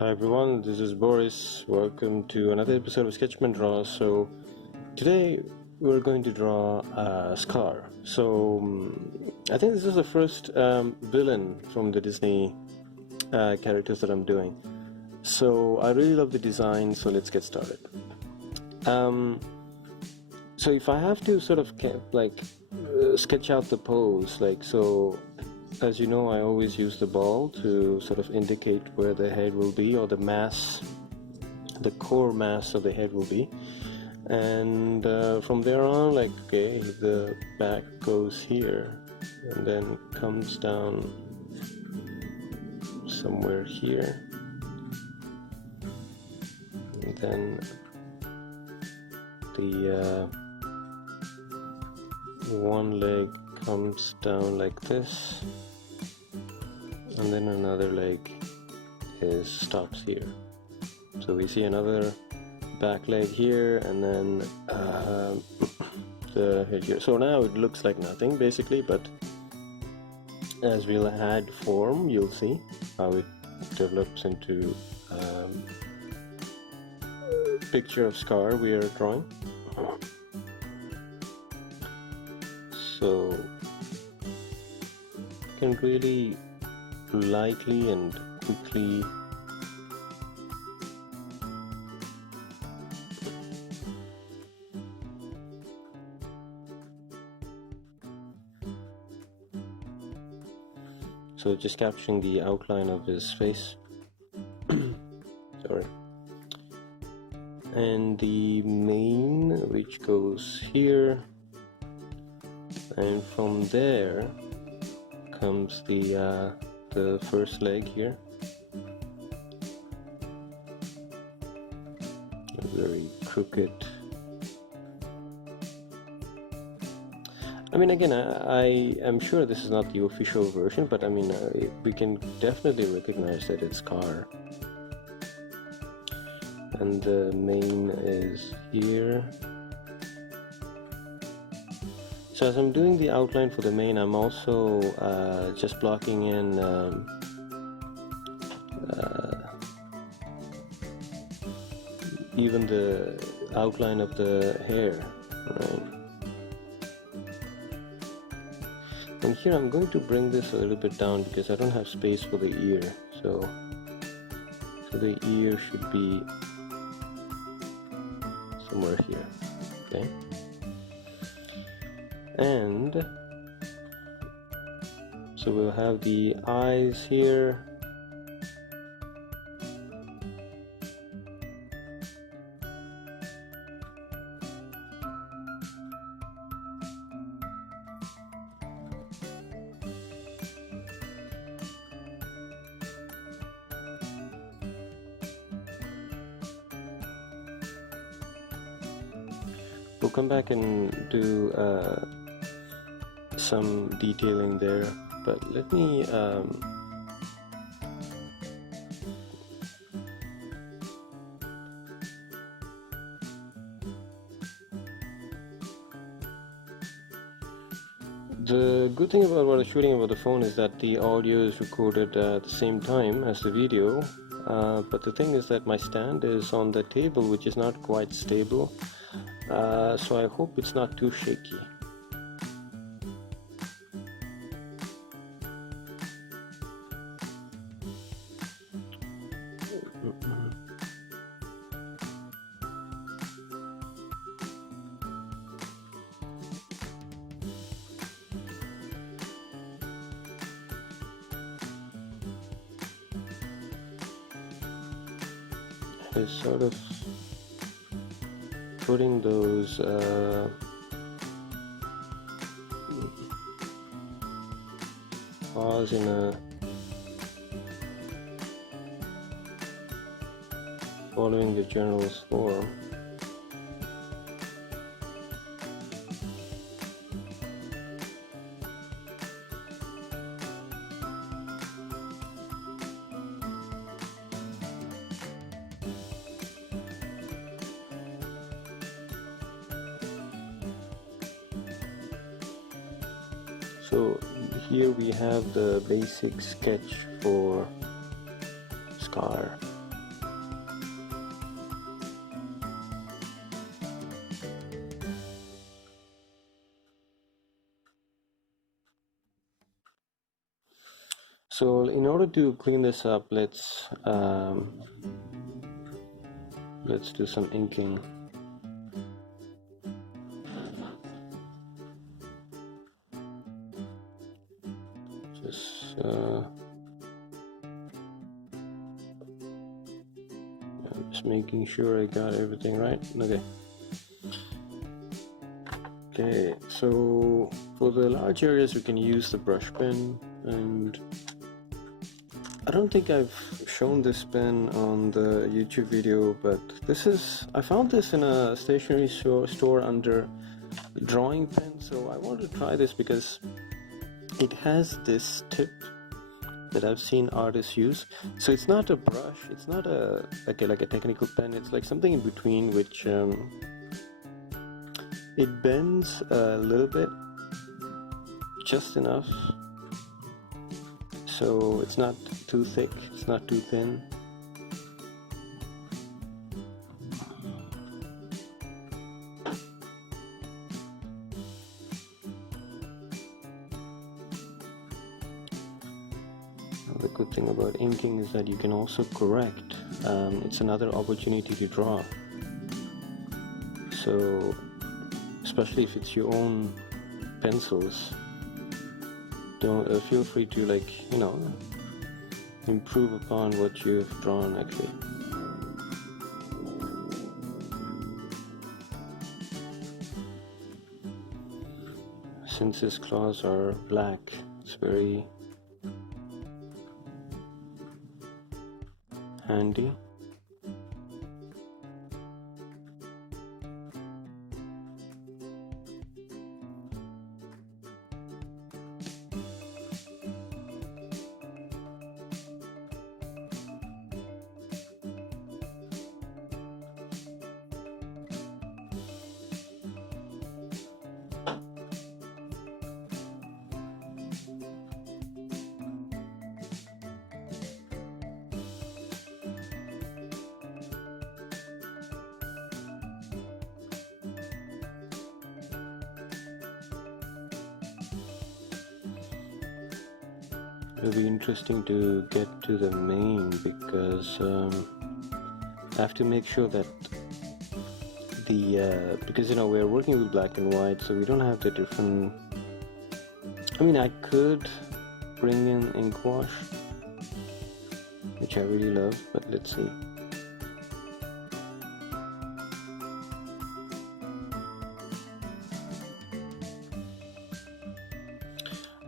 Hi everyone, this is Boris. Welcome to another episode of Sketchman Draw. So today we're going to draw Scar. I think this is the first villain from the Disney characters that I'm doing. So I really love the design, so let's get started. So if I have to sort of sketch out the pose, as you know, I always use the ball to sort of indicate where the head will be, or the core mass of the head will be. And from there on, the back goes here and then comes down somewhere here. And then the one leg comes down like this, and then another leg stops here. So we see another back leg here, and then the head here. So now it looks like nothing basically, but as we'll add form, you'll see how it develops into picture of Scar we are drawing. So you can really lightly and quickly just capturing the outline of his face. Sorry. And the mane, which goes here, and from there comes the first leg here. A very crooked. I mean, again, I am sure this is not the official version, but I mean, we can definitely recognize that it's Scar. And the mane is here. So as I'm doing the outline for the mane, I'm also just blocking in even the outline of the hair, right? And here I'm going to bring this a little bit down because I don't have space for the ear, so the ear should be somewhere here, okay? And so we'll have the eyes here. We'll come back and do some detailing there, but let me the good thing about what I'm shooting over the phone is that the audio is recorded at the same time as the video, but the thing is that my stand is on the table, which is not quite stable, so I hope it's not too shaky. Is sort of putting those paws in a following the general's form. So here we have the basic sketch for Scar. So in order to clean this up, let's do some inking. Just making sure I got everything right. Okay, so for the large areas we can use the brush pen, and I don't think I've shown this pen on the YouTube video, but I found this in a stationery store under drawing pen, so I wanted to try this because it has this tip that I've seen artists use. So it's not a brush, it's not like a technical pen, it's like something in between, which it bends a little bit, just enough, so it's not too thick, it's not too thin. The good thing about inking is that you can also correct. It's another opportunity to draw. So, especially if it's your own pencils, don't feel free to improve upon what you've drawn actually. Since his claws are black, it's very handy. It'll be interesting to get to the mane because I have to make sure that because we're working with black and white, so we don't have the different. I mean, I could bring in ink wash, which I really love, but let's see.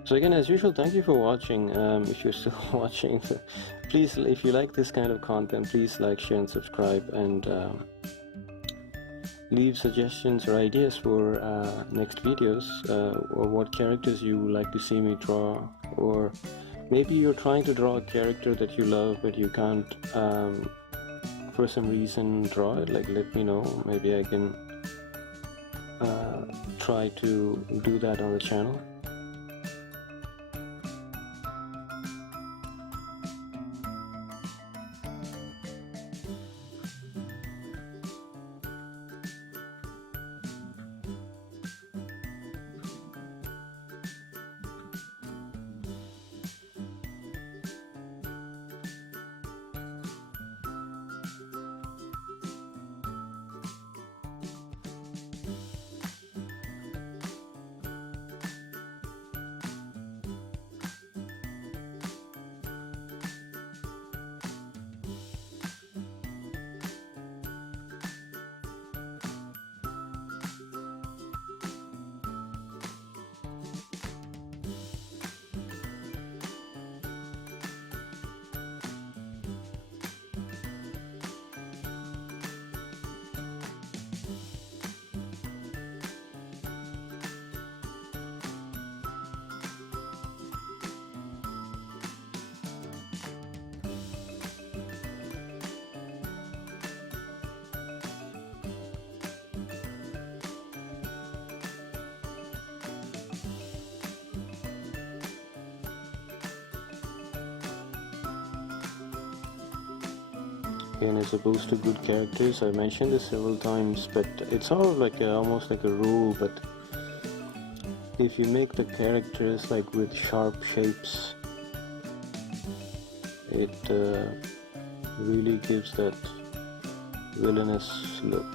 So again, as usual, thank you for watching. If you're still watching, please, if you like this kind of content, please like, share and subscribe, and leave suggestions or ideas for next videos, or what characters you would like to see me draw, or maybe you're trying to draw a character that you love but you can't for some reason draw it. Like, let me know, maybe I can try to do that on the channel. And as opposed to good characters, I mentioned this several times, but it's sort of like almost like a rule. But if you make the characters like with sharp shapes, It really gives that villainous look.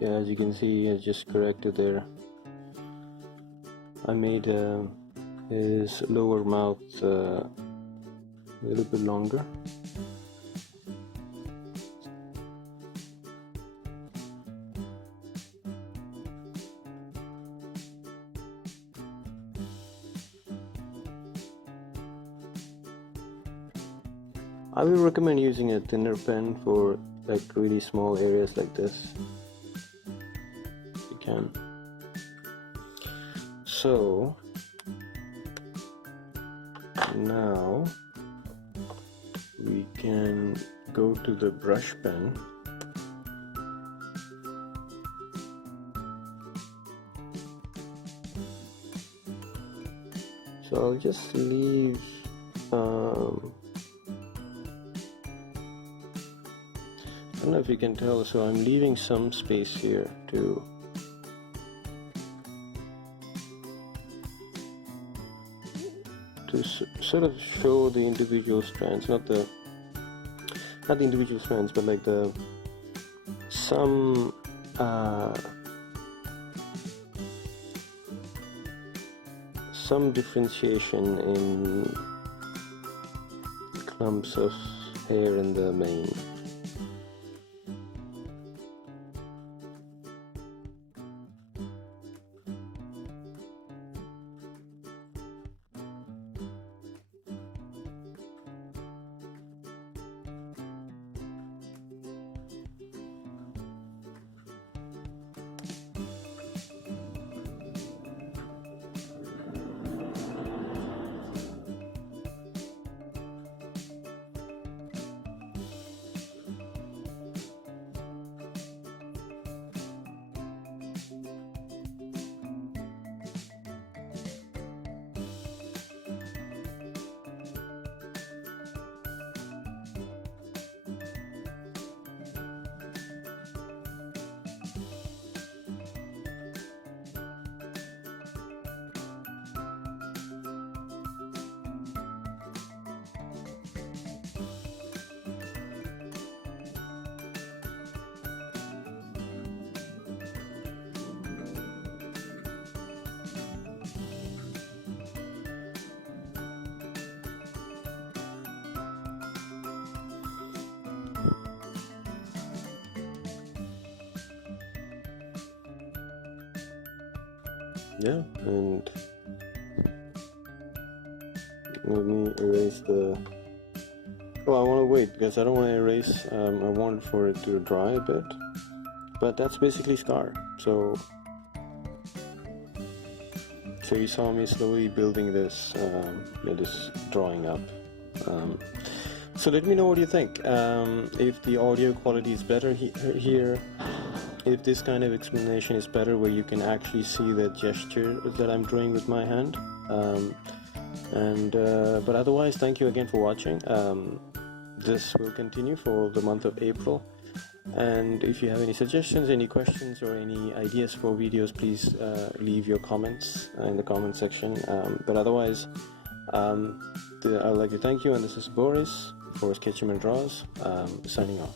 Yeah, as you can see, I just corrected there. I made his lower mouth a little bit longer. I will recommend using a thinner pen for like really small areas like this. You can. So now we can go to the brush pen. So I'll just leave I don't know if you can tell, so I'm leaving some space here to sort of show the individual strands, not the individual strands, but like some differentiation in clumps of hair in the mane. Yeah, and let me erase the... Oh, I want to wait because I don't want to erase. I wanted for it to dry a bit, but that's basically Scar. So you saw me slowly building this, this drawing up. So let me know what you think. If the audio quality is better here, if this kind of explanation is better where you can actually see the gesture that I'm drawing with my hand. But otherwise, thank you again for watching. This will continue for the month of April. And if you have any suggestions, any questions, or any ideas for videos, please leave your comments in the comment section. But otherwise, I'd like to thank you, and this is Boris for Sketchman Draws, signing off.